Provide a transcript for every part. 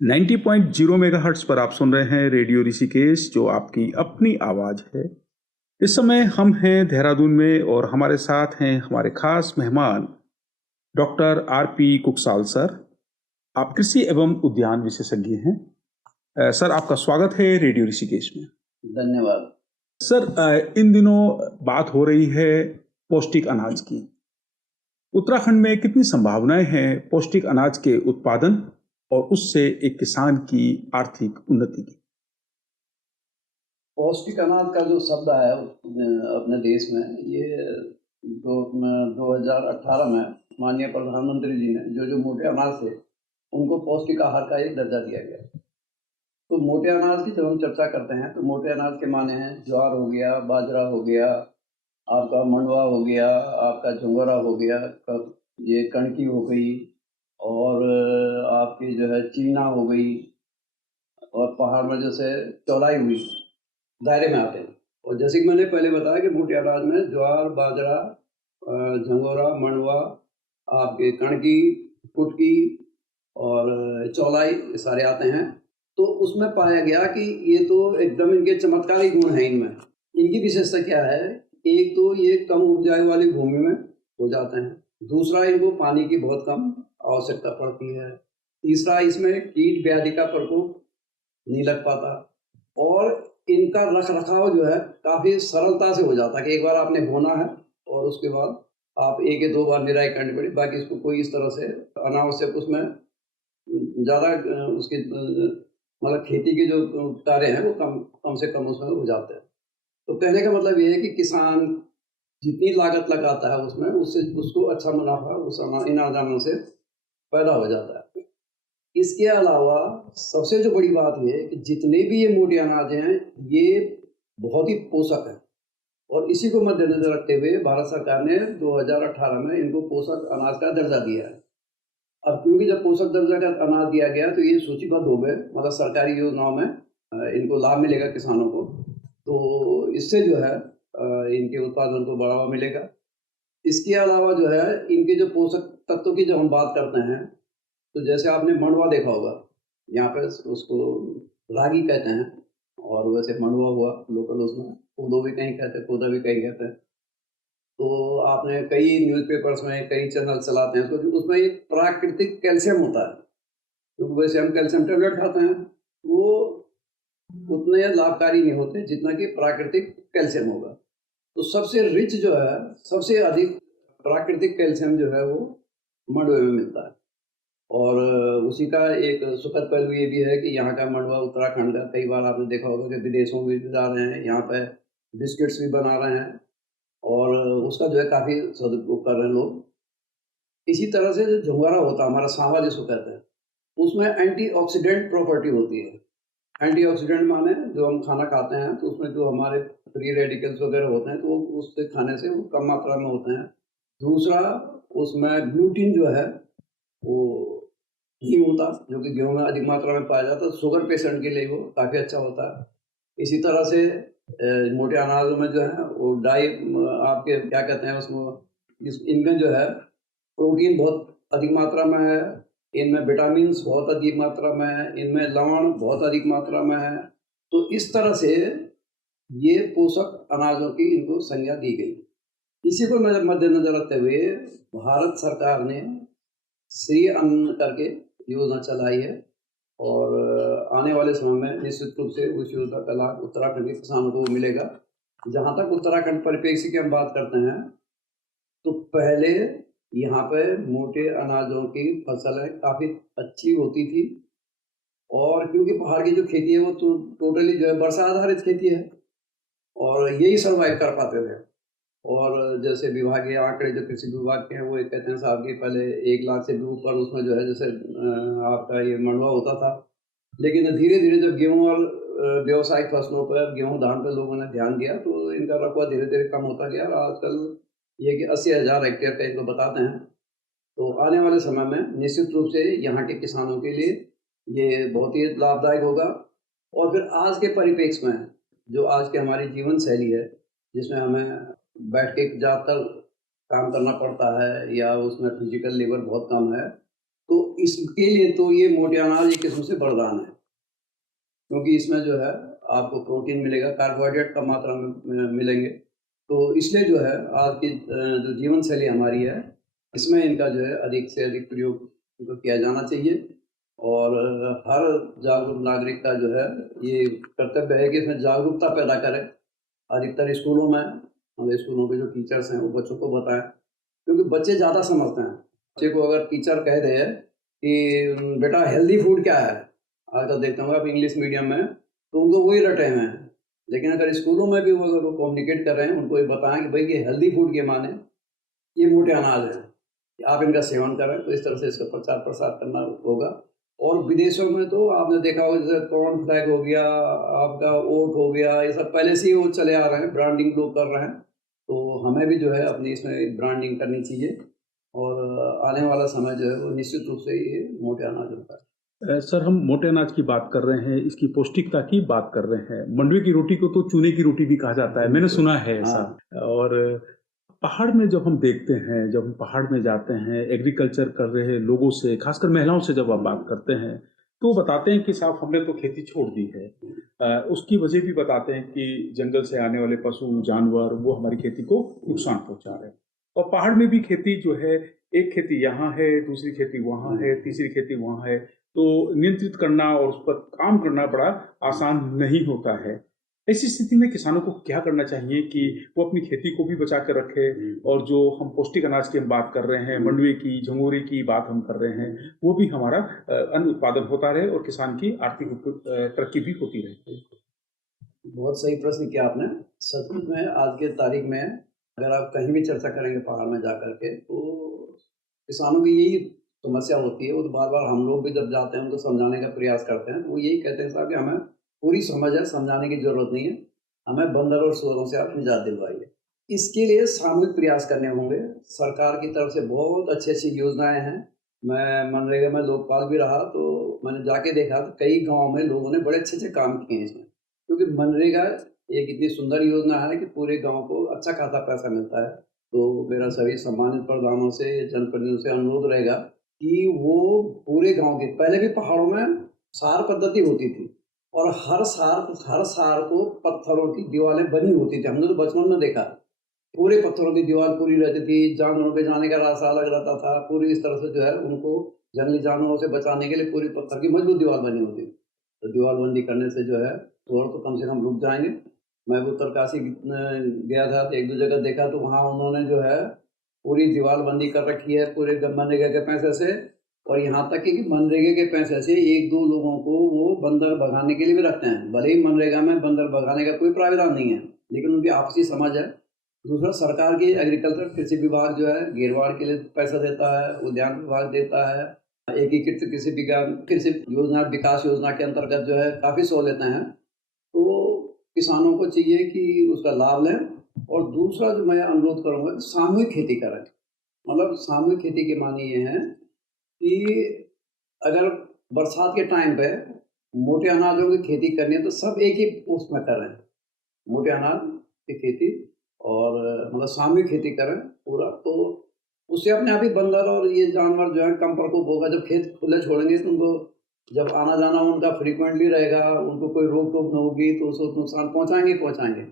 90.0 megahertz पर आप सुन रहे हैं रेडियो ऋषिकेश, जो आपकी अपनी आवाज़ है। इस समय हम हैं देहरादून में और हमारे साथ हैं हमारे खास मेहमान डॉक्टर आर.पी. कुकसाल सर। आप कृषि एवं उद्यान विशेषज्ञ हैं। सर, आपका स्वागत है रेडियो ऋषिकेश में। धन्यवाद। सर, इन दिनों बात हो रही है पौष्टिक अनाज की। उत्तराखंड में कितनी संभावनाएं हैं पौष्टिक अनाज के उत्पादन और उससे एक किसान की आर्थिक उन्नति की? पौष्टिक अनाज का जो शब्द है अपने देश में, ये 2018 में माननीय प्रधानमंत्री जी ने जो मोटे अनाज थे उनको पौष्टिक आहार का एक दर्जा दिया गया। तो मोटे अनाज की जब हम चर्चा करते हैं तो मोटे अनाज के माने हैं ज्वार हो गया, बाजरा हो गया, आपका मंडवा हो गया, आपका झुंगरा हो गया, ये कणकी हो गई, और आपकी जो है चीना हो गई, और पहाड़ में जैसे चौलाई हुई, दायरे में आते हैं। और जैसे कि मैंने पहले बताया कि मोटे अनाज में ज्वार, बाजरा, झंगोरा, मंडवा, आपके कणकी, कुटकी और चौलाई, ये सारे आते हैं। तो उसमें पाया गया कि ये तो एकदम इनके चमत्कारी गुण हैं। इनमें इनकी विशेषता क्या है? एक तो ये कम उपजाऊ वाली भूमि में हो जाते हैं। दूसरा, इनको पानी की बहुत कम आवश्यकता पड़ती है। तीसरा, इसमें कीट व्याधि का प्रकोप नहीं लग पाता, और इनका रख रखाव जो है काफ़ी सरलता से हो जाता है कि एक बार आपने बोना है और उसके बाद आप एक या दो बार निराई करनी पड़ी, बाकी इसको कोई इस तरह से अनावश्यक उसमें ज़्यादा उसके मतलब खेती के जो कार्य हैं वो कम कम से कम उसमें हो जाते हैं। तो कहने का मतलब ये है कि किसान जितनी लागत लगाता है उसमें, उससे उसको अच्छा मुनाफा इन अनाजों से पैदा हो जाता है। इसके अलावा सबसे जो बड़ी बात ये है कि जितने भी ये मोटे अनाज हैं ये बहुत ही पोषक है, और इसी को मद्देनजर रखते हुए भारत सरकार ने 2018 में इनको पोषक अनाज का दर्जा दिया है। अब क्योंकि जब पोषक दर्जा का अनाज दिया गया तो ये सूचीबद्ध हो गए, मतलब सरकारी योजनाओं में इनको लाभ मिलेगा किसानों को। तो इससे जो है इनके उत्पादन को बढ़ावा मिलेगा। इसके अलावा जो है इनके जो पोषक तत्वों की जब हम बात करते हैं, तो जैसे आपने मंडवा देखा होगा, यहाँ पे उसको रागी कहते हैं, और वैसे मंडवा हुआ लोकल, उसमें कोदो भी कहीं कहते हैं, कोदा भी कहीं कहते हैं। तो आपने कई न्यूज़पेपर्स में कई चैनल चलाते हैं तो उसमें एक प्राकृतिक कैल्शियम होता है, क्योंकि वैसे हम कैल्शियम टेबलेट खाते हैं, वो उतने लाभकारी नहीं होते जितना कि प्राकृतिक कैल्शियम होगा। तो सबसे रिच जो है, सबसे अधिक प्राकृतिक कैल्शियम जो है वो मंडवे में मिलता है। और उसी का एक सुखद पहलू ये भी है कि यहाँ का मंडवा उत्तराखंड का, कई बार आपने देखा होगा कि विदेशों में भी जा रहे हैं, यहाँ पे बिस्किट्स भी बना रहे हैं, और उसका जो है काफ़ी सदुपयोग कर रहे हैं लोग। इसी तरह से जो झुंगारा होता है हमारा, सांवा जिसको कहते हैं, उसमें एंटीऑक्सीडेंट प्रॉपर्टी होती है। एंटीऑक्सीडेंट माने जो हम खाना खाते हैं तो उसमें जो हमारे फ्री रेडिकल्स वगैरह होते हैं, तो वो उससे खाने से वो कम मात्रा में होते हैं। दूसरा, उसमें ग्लूटीन जो है वो नहीं होता, जो कि गेहूँ में अधिक मात्रा में पाया जाता है। शुगर पेशेंट के लिए वो काफ़ी अच्छा होता है। इसी तरह से मोटे अनाजों में जो है वो आपके क्या कहते हैं उसको, इनमें जो है प्रोटीन बहुत अधिक मात्रा में है, इनमें विटामिन्स बहुत अधिक मात्रा में है, इनमें लवण बहुत अधिक मात्रा में है। तो इस तरह से ये पोषक अनाजों की इनको संज्ञा दी गई। इसी को मद्देनजर रखते हुए भारत सरकार ने श्री अन्न करके योजना चलाई है, और आने वाले समय में निश्चित रूप से उस योजना का लाभ उत्तराखंड के किसानों को मिलेगा। जहाँ तक उत्तराखंड परिप्रेक्ष्य की हम बात करते हैं, तो पहले यहाँ पे मोटे अनाजों की फसलें काफ़ी अच्छी होती थी, और क्योंकि पहाड़ की जो खेती है वो तो टोटली जो है वर्षा आधारित खेती है, और यही सर्वाइव कर पाते थे। और जैसे विभागीय आंकड़े जो कृषि विभाग के हैं वो ये कहते हैं साहब कि पहले 1 लाख से भी ऊपर उसमें जो है जैसे आपका ये मंडवा होता था। लेकिन धीरे धीरे जब गेहूँ और व्यावसायिक फसलों पर, गेहूँ धान पर लोगों ने ध्यान दिया तो इनका रकबा धीरे धीरे कम होता गया, और आजकल ये कि 80,000 हेक्टेयर का इनको बताते हैं। तो आने वाले समय में निश्चित रूप से यहाँ के किसानों के लिए ये बहुत ही लाभदायक होगा। और फिर आज के परिप्रेक्ष्य में जो आज की हमारी जीवन शैली है, जिसमें हमें बैठ के ज़्यादातर काम करना पड़ता है, या उसमें फिजिकल लेबर बहुत कम है, तो इसके लिए तो ये मोटे अनाज एक किस्म से वरदान है, क्योंकि इसमें जो है आपको प्रोटीन मिलेगा, कार्बोहाइड्रेट कम मात्रा में मिलेंगे। तो इसलिए जो है आज की जो जीवन शैली हमारी है, इसमें इनका जो है अधिक से अधिक प्रयोग इनको किया जाना चाहिए। और हर जागरूक नागरिक का जो है ये कर्तव्य है कि इसमें जागरूकता पैदा करें। अधिकतर स्कूलों में, हमारे स्कूलों के जो टीचर्स हैं वो बच्चों को बताएं, क्योंकि बच्चे ज़्यादा समझते हैं। बच्चे को अगर टीचर कह दे कि बेटा हेल्दी फूड क्या है, आजकल देखता हूँ आप इंग्लिश मीडियम में, तो उनको वही रटे हुए हैं। लेकिन अगर स्कूलों में भी वो अगर वो कम्युनिकेट कर रहे हैं, उनको ये बताएं कि भाई ये हेल्दी फूड के माने ये मोटे अनाज हैं, कि आप इनका सेवन करें, तो इस तरह से इसका प्रचार प्रसार करना होगा। और विदेशों में तो आपने देखा होगा, जैसे कॉर्न फ्लैग हो गया, आपका ओट हो गया, ये सब पहले से ही वो चले आ रहे हैं, ब्रांडिंग लोग कर रहे हैं। तो हमें भी जो है अपनी इसमें ब्रांडिंग करनी चाहिए, और आने वाला समय जो है वो निश्चित रूप से ये मोटे अनाज होता है। सर, हम मोटे अनाज की बात कर रहे हैं, इसकी पौष्टिकता की बात कर रहे हैं। मंडवे की रोटी को तो चूने की रोटी भी कहा जाता है, मैंने सुना है ऐसा। हाँ। और पहाड़ में जब हम देखते हैं, जब हम पहाड़ में जाते हैं, एग्रीकल्चर कर रहे लोगों से, खासकर महिलाओं से जब आप बात करते हैं, तो वो बताते हैं कि साहब हमने तो खेती छोड़ दी है। उसकी वजह भी बताते हैं कि जंगल से आने वाले पशु जानवर वो हमारी खेती को नुकसान पहुंचा रहे हैं। और पहाड़ में भी खेती जो है, एक खेती यहाँ है, दूसरी खेती वहाँ है, तीसरी खेती वहाँ है, तो नियंत्रित करना और उस पर काम करना बड़ा आसान नहीं होता है। ऐसी स्थिति में किसानों को क्या करना चाहिए कि वो अपनी खेती को भी बचा कर रखे, और जो हम पौष्टिक अनाज की हम बात कर रहे हैं, मंडवे की, झंगोरे की बात हम कर रहे हैं, वो भी हमारा अन्न उत्पादन होता रहे और किसान की आर्थिक तरक्की भी होती रहे। बहुत सही प्रश्न किया आपने। सचमुच में आज के तारीख में अगर आप कहीं भी चर्चा करेंगे पहाड़ में जा कर के, तो किसानों की यही समस्या होती है। वो तो बार-बार हम लोग भी जब जाते हैं उनको समझाने का प्रयास करते हैं, तो वो यही कहते हैं साहब कि हमें पूरी समझ है, समझाने की ज़रूरत नहीं है। हमें बंदर और सुअरों से आप निजात दिलवाइए। इसके लिए सामूहिक प्रयास करने होंगे। सरकार की तरफ से बहुत अच्छी-अच्छी योजनाएँ हैं। मैं मनरेगा में लोकपाल भी रहा, तो मैंने जाके देखा तो कई गाँव में लोगों ने बड़े अच्छे-अच्छे काम किए हैं इसमें। क्योंकि मनरेगा एक इतनी सुंदर योजना है कि पूरे गाँव को अच्छा खासा पैसा मिलता है। तो मेरा सभी सम्मानित प्रधानों से, जनप्रतिनिधियों से अनुरोध रहेगा कि वो पूरे गाँव के, पहले भी पहाड़ों में सार पद्धति होती थी, और हर सार को पत्थरों की दीवारें बनी होती थी। हमने तो बचपन में देखा, पूरे पत्थरों की दीवार पूरी रहती थी, जानवरों के जाने का रास्ता अलग रहता था। पूरी इस तरह से जो है उनको जंगली जानवरों से बचाने के लिए पूरी पत्थर की मजबूत दीवार बनी होती थी। तो दीवारबंदी करने से जो है शोर तो कम से कम रुक जाएँगे। मैं भी उत्तरकाशी गया था, तो 1-2 जगह देखा, तो वहाँ उन्होंने जो है पूरी दीवारबंदी कर रखी है पूरे मनरेगा के पैसे से। और यहाँ तक कि मनरेगा के पैसे से 1-2 लोगों को वो बंदर भगाने के लिए भी रखते हैं। भले ही मनरेगा में बंदर भगाने का कोई प्रावधान नहीं है, लेकिन उनकी आपसी समझ है। दूसरा, सरकार की एग्रीकल्चर कृषि विभाग जो है घेरवाड़ के लिए पैसा देता है, उद्यान विभाग देता है। एकीकृत कृषि योजना, विकास योजना के अंतर्गत जो है काफ़ी सहूलियतें हैं। तो किसानों को चाहिए कि उसका लाभ लें। और दूसरा जो मैं अनुरोध करूँगा कि सामूहिक खेती करें। मतलब सामूहिक खेती के माने ये हैं कि अगर बरसात के टाइम पे मोटे अनाजों की खेती करनी है, तो सब एक ही उसमें करें, मोटे अनाज की खेती। और मतलब सामूहिक खेती करें पूरा, तो उससे अपने आप ही बंदर और ये जानवर जो है कम प्रकोप होगा। जब खेत खुले छोड़ेंगे तो उनको जब आना जाना उनका फ्रीक्वेंटली रहेगा, उनको कोई रोक टोक न होगी, तो उसको नुकसान पहुंचाएंगे ही पहुंचाएंगे।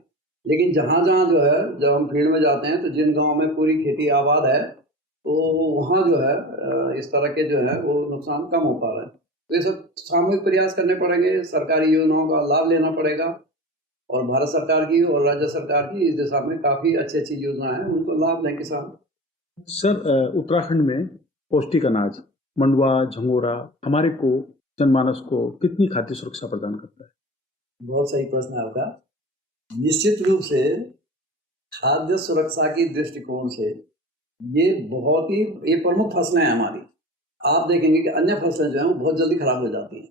लेकिन जहाँ जहाँ जो है, जब हम फील्ड में जाते हैं, तो जिन गाँव में पूरी खेती आबाद है, तो वहाँ जो है इस तरह के जो है वो नुकसान कम हो पा रहे हैं। तो ये सब सामूहिक प्रयास करने पड़ेंगे, सरकारी योजनाओं का लाभ लेना पड़ेगा। और भारत सरकार की और राज्य सरकार की इस दिशा में काफ़ी अच्छी-अच्छी योजना है, उनको लाभ लें किसान। सर, उत्तराखंड में पौष्टिक अनाज, मंडवा, झंगोरा हमारे को, जनमानस को कितनी खाद्य सुरक्षा प्रदान करता है? बहुत सही प्रश्न है आपका। निश्चित रूप से खाद्य सुरक्षा की दृष्टिकोण से ये बहुत ही ये प्रमुख फसलें हैं हमारी। आप देखेंगे कि अन्य फसलें जो हैं वो बहुत जल्दी खराब हो जाती हैं।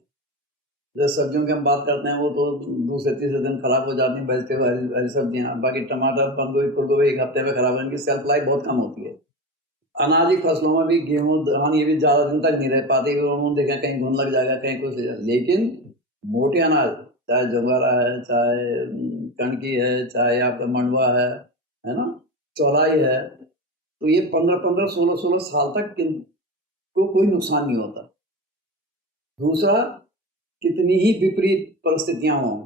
जैसे सब्जियों की हम बात करते हैं, वो तो दूसरे तीसरे दिन खराब हो जाती हैं, बेचते हुए हरी हरी सब्जियाँ। बाकी टमाटर, बंद गोभी, फूल गोभी 1 हफ्ते में खराब हो, इनकी शेल्फ लाइफ बहुत कम होती है। अनाजी फसलों में भी गेहूँ, धान ये भी ज़्यादा दिन तक नहीं रह पाती, गेहूँ देखें कहीं घुन लग जाएगा, कहीं कुछ। लेकिन मोटे अनाज, चाहे ज्वार है, चाहे कणकी है, चाहे आपका मंडवा है ना? चौलाई है, तो ये 15-15, 16-16 साल तक को कोई नुकसान नहीं होता। दूसरा, कितनी ही विपरीत परिस्थितियां हों,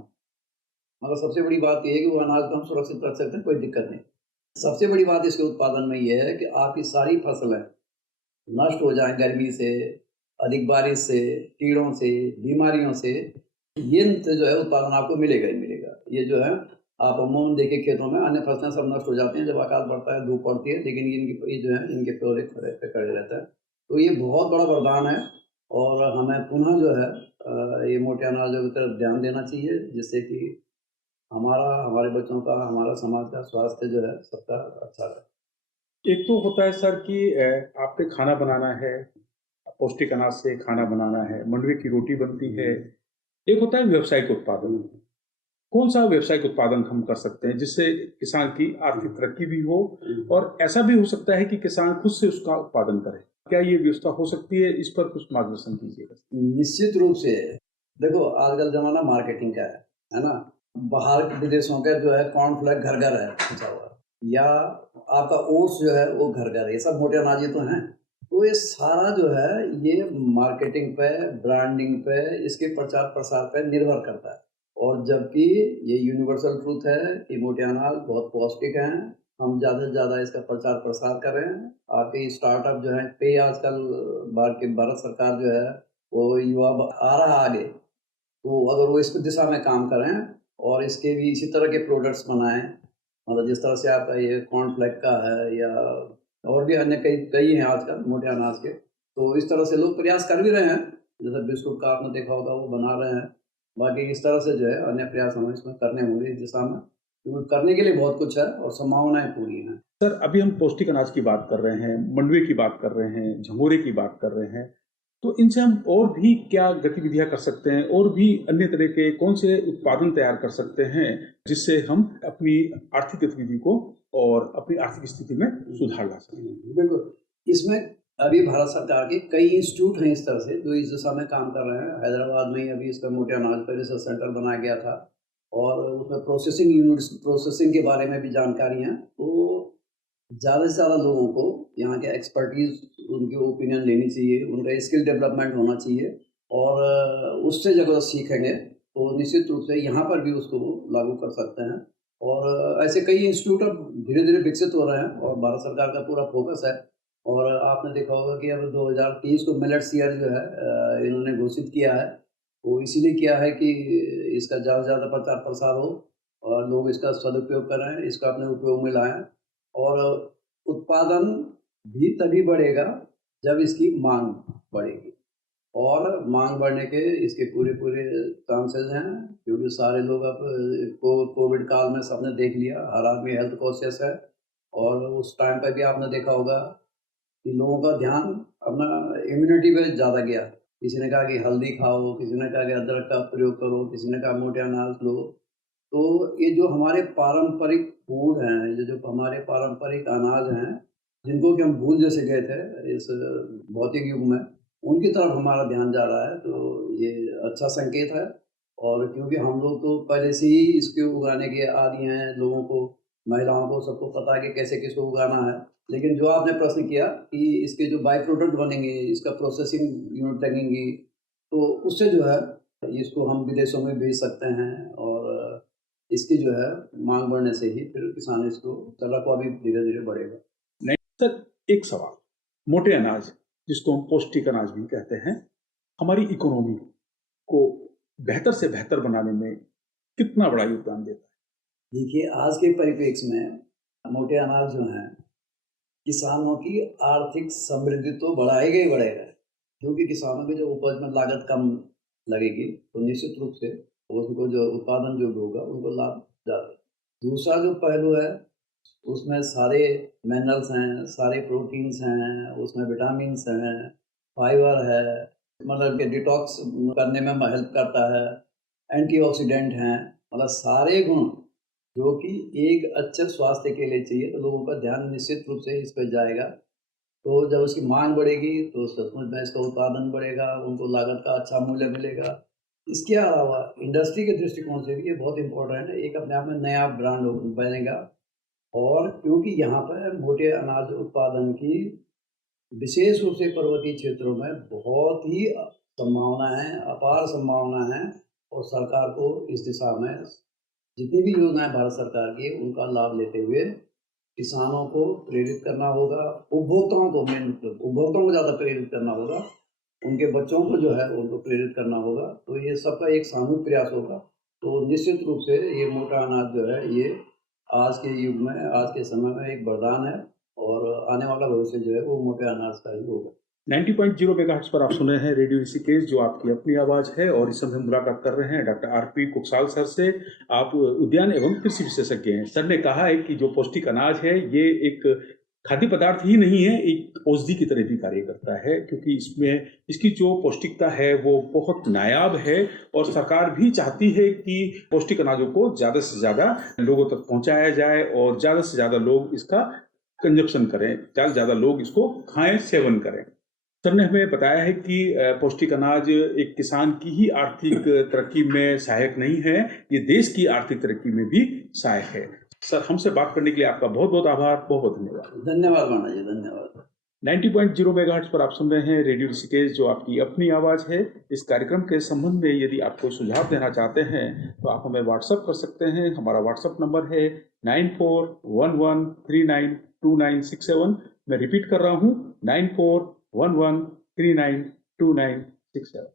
मगर सबसे बड़ी बात यह है कि वो अनाज को हम सुरक्षित रख सकते हैं, कोई दिक्कत नहीं। सबसे बड़ी बात इसके उत्पादन में यह है कि आपकी सारी फसलें नष्ट हो जाएं गर्मी से, अधिक बारिश से, कीड़ों से, बीमारियों से, ये जो है उत्पादन आपको मिलेगा ही मिलेगा। ये जो है आप अमूमन देखिए खेतों में अन्य फसलें सब नष्ट हो जाती हैं जब आकाश बढ़ता है, धूप पड़ती है, लेकिन इनकी ये जो है इनके पौधे खड़े रहते हैं। तो ये बहुत बड़ा वरदान है और हमें पुनः जो है ये मोटे अनाजों की तरफ ध्यान देना चाहिए, जिससे कि हमारा, हमारे बच्चों का, हमारा समाज का स्वास्थ्य जो है सबका अच्छा रहे। एक तो होता है सर कि आपके खाना बनाना है, पौष्टिक अनाज से खाना बनाना है, मंडवे की रोटी बनती है। एक होता है व्यावसायिक उत्पादन। कौन सा व्यावसायिक उत्पादन हम कर सकते हैं जिससे किसान की आर्थिक तरक्की भी हो और ऐसा भी हो सकता है कि किसान खुद से उसका उत्पादन करे? क्या ये व्यवस्था हो सकती है? इस पर कुछ मार्गदर्शन कीजिएगा। निश्चित रूप से। देखो, आजकल ज़माना मार्केटिंग का है ना? बाहर के विदेशों का जो है कॉर्नफ्लेक्स घर-घर है पहुँचा हुआ, या आपका ओट्स जो है वो घर-घर है, ये सब मोटे अनाज ही तो हैं। तो ये सारा जो है ये मार्केटिंग पे, ब्रांडिंग पे, इसके प्रचार-प्रसार पे निर्भर करता है। और जबकि ये यूनिवर्सल ट्रुथ है कि मोटे अनाज बहुत पौष्टिक हैं, हम ज़्यादा से ज़्यादा इसका प्रचार-प्रसार करें। आपके स्टार्टअप जो हैं पे आजकल भारत सरकार जो है वो युवा आ रहा है आगे, तो अगर वो इस दिशा में काम करें और इसके भी इसी तरह के प्रोडक्ट्स बनाएं, मतलब जिस तरह से आपका ये कॉर्नफ्लेक्स का है या और भी अन्य कई कई हैं आजकल मोटे अनाज के, तो इस तरह से लोग प्रयास कर भी रहे हैं। जैसे बिस्कुट का आपने देखा होगा वो बना रहे हैं। बाकी इस तरह से जो है अन्य प्रयास हमें इसमें करने होंगे इस दिशा में, क्योंकि करने के लिए बहुत कुछ है और संभावनाएं पूरी हैं। सर, अभी हम पौष्टिक अनाज की बात कर रहे हैं, मंडवे की बात कर रहे हैं, झंगोरे की बात कर रहे हैं, तो इनसे हम और भी क्या गतिविधियां कर सकते हैं? और भी अन्य तरह के कौन से उत्पादन तैयार कर सकते हैं जिससे हम अपनी आर्थिक गतिविधि को और अपनी आर्थिक स्थिति में सुधार ला सकें? बिल्कुल, इसमें अभी भारत सरकार के कई इंस्टीट्यूट हैं इस तरह से जो इस दिशा में काम कर रहे हैं। हैदराबाद में ही अभी इसका मोटे अनाज पर रिसर्च सेंटर बनाया गया था और उसमें प्रोसेसिंग यूनिट्स, प्रोसेसिंग के बारे में भी जानकारी हैं। तो ज़्यादा से ज़्यादा लोगों को यहाँ के एक्सपर्टीज़, उनकी ओपिनियन लेनी चाहिए, उनका स्किल डेवलपमेंट होना चाहिए और उससे जब वो सीखेंगे तो निश्चित रूप से यहाँ पर भी उसको लागू कर सकते हैं। और ऐसे कई इंस्टीट्यूट अब धीरे-धीरे विकसित हो रहे हैं और भारत सरकार का पूरा फोकस है। और आपने देखा होगा कि अब 2023 को मिलेट्स ईयर जो है इन्होंने घोषित किया है। वो इसीलिए किया है कि इसका ज़्यादा से ज़्यादा प्रचार-प्रसार हो और लोग इसका सदुपयोग करें, इसका अपने उपयोग में लाएँ। और उत्पादन भी तभी बढ़ेगा जब इसकी मांग बढ़ेगी और मांग बढ़ने के इसके पूरे-पूरे चांसेस हैं, क्योंकि सारे लोग अब कोविड काल में सबने देख लिया, हर आदमी हेल्थ कॉन्शियस है। और उस टाइम पे भी आपने देखा होगा कि लोगों का ध्यान अपना इम्यूनिटी पे ज़्यादा गया। किसी ने कहा कि हल्दी खाओ, किसी ने कहा कि अदरक का प्रयोग करो, किसी ने कहा मोटे अनाज लो। तो ये जो हमारे पारंपरिक फूड हैं, ये जो हमारे पारंपरिक अनाज हैं, जिनको कि हम भूल जैसे गए थे इस भौतिक युग में, उनकी तरफ हमारा ध्यान जा रहा है, तो ये अच्छा संकेत है। और क्योंकि हम लोग तो पहले से ही इसके उगाने के आदी हैं, लोगों को, महिलाओं को सबको पता है कि कैसे किसको उगाना है। लेकिन जो आपने प्रश्न किया कि इसके जो बाय प्रोडक्ट बनेंगे, इसका प्रोसेसिंग यूनिट लगेंगी, तो उससे जो है इसको हम विदेशों में भेज सकते हैं और इसकी जो है मांग बढ़ने से ही फिर किसान इसको रकबा भी धीरे-धीरे बढ़ेगा। नहीं सर, एक सवाल, मोटे अनाज जिसको हम पौष्टिक अनाज भी कहते हैं, हमारी इकोनॉमी को बेहतर से बेहतर बनाने में कितना बड़ा योगदान देता है? देखिए, आज के परिप्रेक्ष्य में मोटे अनाज जो हैं, किसानों की आर्थिक समृद्धि तो बढ़ाएगा ही बढ़ेगा, क्योंकि किसानों की जो उपज में लागत कम लगेगी, तो निश्चित रूप से उनको जो उत्पादन जो भी होगा, उनको लाभ ज़्यादा। दूसरा जो पहलू है, उसमें सारे मिनरल्स हैं, सारे प्रोटीन्स हैं, उसमें विटामिन्स हैं, फाइबर है, मतलब कि डिटॉक्स करने में हेल्प करता है, एंटीऑक्सीडेंट हैं, मतलब सारे गुण जो कि एक अच्छे स्वास्थ्य के लिए चाहिए, तो लोगों का ध्यान निश्चित रूप से इस पे जाएगा। तो जब उसकी मांग बढ़ेगी तो सचमुच में इसका उत्पादन बढ़ेगा, उनको लागत का अच्छा मूल्य मिलेगा। इसके अलावा इंडस्ट्री के दृष्टिकोण से भी ये बहुत इम्पोर्टेंट है, एक अपने आप में नया ब्रांड बनेगा। और क्योंकि यहाँ पर मोटे अनाज उत्पादन की विशेष रूप से पर्वतीय क्षेत्रों में बहुत ही संभावना है, अपार संभावना है और सरकार को इस दिशा में जितनी भी योजनाएं भारत सरकार की उनका लाभ लेते हुए किसानों को प्रेरित करना होगा, उपभोक्ताओं को ज़्यादा प्रेरित करना होगा, उनके बच्चों को जो है उनको प्रेरित करना होगा। तो ये सबका एक सामूहिक प्रयास होगा। तो निश्चित रूप से ये मोटा अनाज जो है ये आज के युग में, आज के समय में एक वरदान है और आने वाला भविष्य जो है वो मोटे अनाज का ही होगा। 90.0 मेगाहर्ट्ज पर आप सुन रहे हैं रेडियो ऋषिकेश, जो आपकी अपनी आवाज है। और इस समय मुलाकात कर रहे हैं डॉक्टर आरपी कुकसाल सर से। आप उद्यान एवं कृषि विशेषज्ञ हैं। सर ने कहा है कि जो पौष्टिक अनाज है ये एक खाद्य पदार्थ ही नहीं है, एक औषधि की तरह भी कार्य करता है, क्योंकि इसमें इसकी जो पौष्टिकता है वो बहुत नायाब है। और सरकार भी चाहती है कि पौष्टिक अनाजों को ज़्यादा से ज़्यादा लोगों तक पहुंचाया जाए और ज़्यादा से ज़्यादा लोग इसका कंजप्शन करें, ज़्यादा से ज़्यादा लोग इसको खाएं, सेवन करें। सर ने हमें बताया है कि पौष्टिक अनाज एक किसान की ही आर्थिक तरक्की में सहायक नहीं है, ये देश की आर्थिक तरक्की में भी सहायक है। सर, हमसे बात करने के लिए आपका बहुत बहुत आभार, बहुत बहुत धन्यवाद। धन्यवाद माना जी, धन्यवाद। 90.0 मेगाहर्ट्ज पर आप सुन रहे हैं रेडियो ऋषिकेश, जो आपकी अपनी आवाज है। इस कार्यक्रम के संबंध में यदि आप कोई सुझाव देना चाहते हैं तो आप हमें व्हाट्सएप कर सकते हैं। हमारा व्हाट्सएप नंबर है 9411392967। मैं रिपीट कर रहा हूँ, 9411392967।